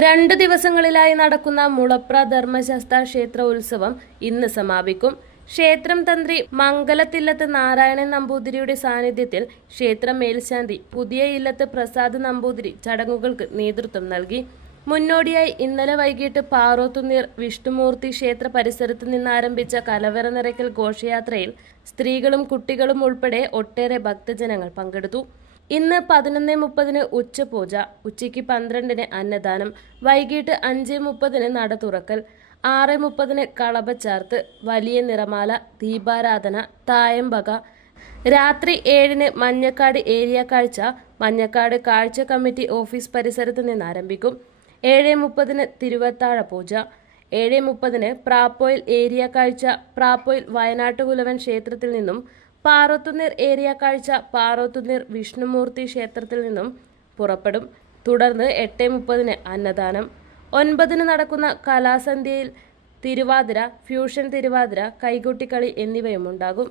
2 ദിവസങ്ങളിലായി നടക്കുന്ന മുളപ്ര ധർമ്മശാസ്ത്ര ക്ഷേത്ര ഉത്സവം ഇന്ന് സമാപിക്കും. ക്ഷേത്രം തന്ത്രി മംഗലത്തില്ലത്ത് നാരായണൻ നമ്പൂതിരിയുടെ സാന്നിധ്യത്തിൽ ക്ഷേത്ര മേൽശാന്തി പുതിയ ഇല്ലത്ത് പ്രസാദ് നമ്പൂതിരി ചടങ്ങുകൾക്ക് നേതൃത്വം നൽകി. മുന്നോടിയായി ഇന്നലെ വൈകിട്ട് പാറോത്തുനീർ വിഷ്ണുമൂർത്തി ക്ഷേത്ര പരിസരത്ത് നിന്നാരംഭിച്ച കലവറ നിറയ്ക്കൽ ഘോഷയാത്രയിൽ സ്ത്രീകളും കുട്ടികളും ഉൾപ്പെടെ ഒട്ടേറെ ഭക്തജനങ്ങൾ പങ്കെടുത്തു. ഇന്ന് 11:30 ഉച്ചപൂജ, ഉച്ചയ്ക്ക് 12 അന്നദാനം, വൈകിട്ട് 5:30 നട തുറക്കൽ, 6:30 കളഭച്ചാർത്ത്, വലിയ നിറമാല, ദീപാരാധന, തായമ്പക. രാത്രി 7 മഞ്ഞക്കാട് ഏരിയ കാഴ്ച മഞ്ഞക്കാട് കാഴ്ച കമ്മിറ്റി ഓഫീസ് പരിസരത്ത് നിന്ന് ആരംഭിക്കും. 7:30 തിരുവത്താഴ പൂജ, 7:30 പ്രാപ്പോയിൽ ഏരിയ കാഴ്ച പ്രാപ്പോയിൽ വയനാട്ടുകുലവൻ ക്ഷേത്രത്തിൽ നിന്നും, പാറോത്തുനീർ ഏരിയ കാഴ്ച പാറോത്തുനീർ വിഷ്ണുമൂർത്തി ക്ഷേത്രത്തിൽ നിന്നും പുറപ്പെടും. തുടർന്ന് 8:30 അന്നദാനം. 9 നടക്കുന്ന കലാസന്ധ്യയിൽ തിരുവാതിര, ഫ്യൂഷൻ തിരുവാതിര, കൈകൊട്ടിക്കളി എന്നിവയും ഉണ്ടാകും.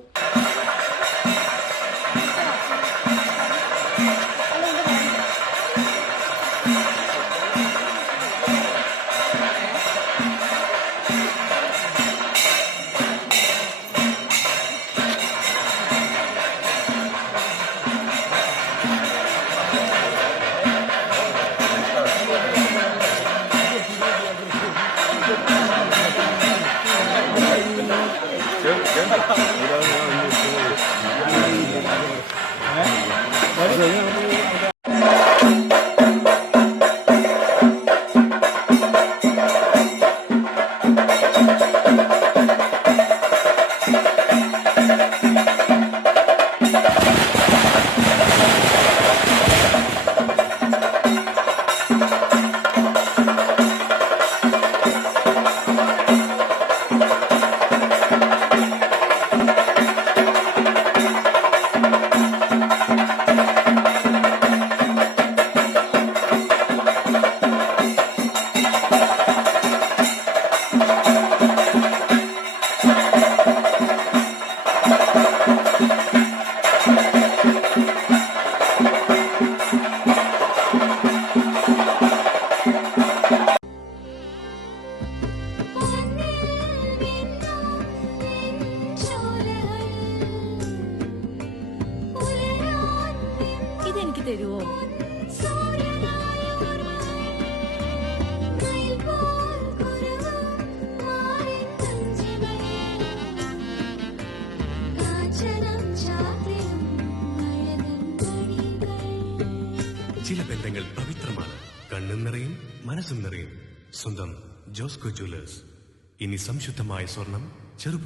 ഇതെനിക്ക് തരുമോ? ചില ബന്ധങ്ങൾ പവിത്രമാണ്. കണ്ണും നിറയും മനസ്സും നിറയും. സ്വന്തം ജോസ്കോ ജ്വല്ലേഴ്സ്. ഇനി സംശുദ്ധമായ സ്വർണം ചെറുപടി.